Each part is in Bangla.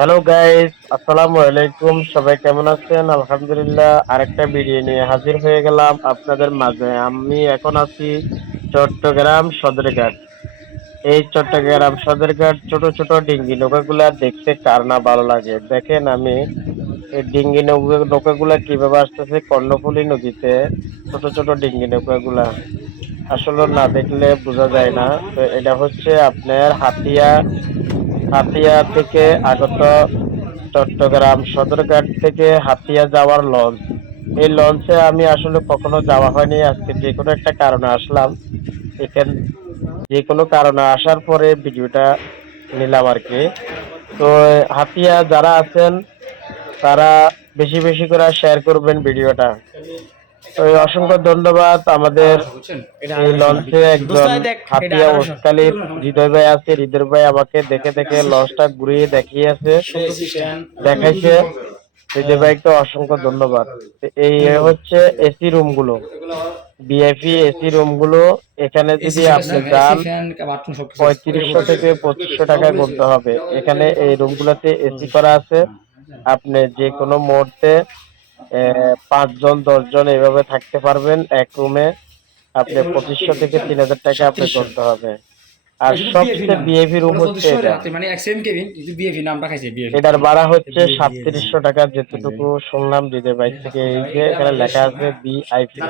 হ্যালো গাইস, আসসালামু আলাইকুম। সবাই কেমন আছেন? আলহামদুলিল্লাহ, আরেকটা ভিডিও নিয়ে হাজির হয়ে গেলাম আপনাদের মাঝে। আমি এখন আছি চট্টগ্রাম সদরঘাট। এই চট্টগ্রাম সদরঘাট ছোট ছোট ডিঙ্গি নৌকাগুলা দেখতে কার না ভালো লাগে। দেখেন, আমি এই ডিঙ্গি নৌকাগুলা কিভাবে আসতেছে কর্ণফুলী নদীতে। ছোট ছোট ডিঙ্গি নৌকাগুলা আসলে না দেখলে বোঝা যায় না। তো এটা হচ্ছে আপনার হাতিয়া হাতিয়া থেকে আগত চট্টগ্রাম সদরঘাট থেকে হাতিয়া যাওয়ার লঞ্চ। এই লঞ্চে আমি আসলে কখনো যাওয়া হয়নি, আজকে যে কোনো একটা কারণে আসলাম। এখান যে কোনো কারণে আসার পরে ভিডিওটা নিলাম আর কি। তো হাতিয়া যারা আছেন তারা বেশি বেশি করে শেয়ার করবেন ভিডিওটা। তো অসংখ্য ধন্যবাদ। আমাদের এই লঞ্চে একজন হাতিয়া ওস্তালির হৃদয় ভাই আছে। হৃদয় ভাই আমাকে দেখে দেখে লঞ্চটা ঘুরিয়ে দেখিয়েছে, দেখাইছে। হৃদয় ভাইকে অসংখ্য ধন্যবাদ। তো এই হচ্ছে এসি রুম গুলো, বিএফি এসি রুম গুলো। এখানে যদি আপনি যান 3500 থেকে 2500 টাকা গুনতে হবে। এখানে এই রুম গুলোতে এসি করা আছে। আপনি যে কোনো মুহূর্তে 5 জন 10 জন এইভাবে থাকতে পারবেন এক রুমে। আপনি 2500 থেকে 3000 টাকা আপনি গুনতে হবে। আর সবচেয়ে বিএভি রুম হচ্ছে এটা। এটার ভাড়া হচ্ছে 3700 টাকা, যেটুকু শুনলাম দিদের বাইক থেকে। এই যে এখানে লেখা আছে বিআইপি।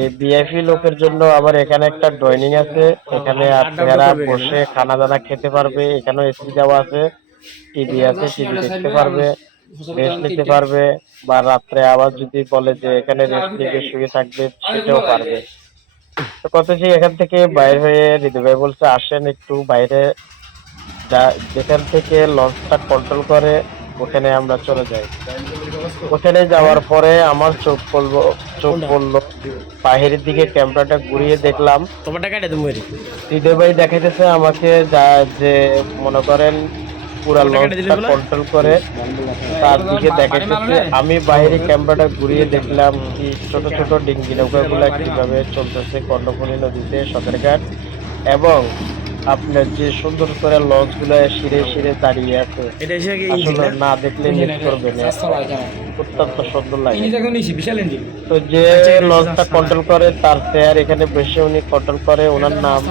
এই বিআইপি লোকের জন্য আবার এখানে একটা ডাইনিং আছে। এখানে আপনারা বসে খানা দানা খেতে পারবে। এখানেও এসি দেওয়া আছে, টিভি আছে, টিভি দেখতে পারবে, রেস্ট নিতে পারবে। বা রাত্রে আবার যদি বলে যে এখানে রেস্ট নিতে শুয়ে থাকবে, সেটাও পারবে। তো কত যে এখান থেকে বাইরে হয়ে হৃদয় ভাই বলছে আসেন একটু বাইরে, যা যেখান থেকে লঞ্চটা কন্ট্রোল করে ওখানে আমরা চলে যাই। ওখানে যাওয়ার পরে আমার চোখ পড়লো বাহিরের দিকে। ক্যামেরাটা ঘুরিয়ে দেখলাম হৃদয় ভাই দেখাইতেছে আমাকে, যা যে মনে করেন পুরা লঞ্চটা কন্ট্রোল করে তার দিকে দেখাইতেছে। আমি বাইরে ক্যামেরাটা ঘুরিয়ে দেখলাম কি ছোট ছোট ডিঙ্গি নৌকাগুলা কিভাবে চলতেছে কর্ণফুলী নদীতে সদরঘাট। এবং আপনার যে সুন্দর করে লঞ্চ গুলো শিরে শিরে দাঁড়িয়ে আছে, আসলে না দেখলে মিস করবেন। অত্যন্ত সুন্দর লাগে। তো যে লঞ্চটা কন্ট্রোল করে তার চেয়ার এখানে বসে উনি কন্ট্রোল করে, ওনার নাম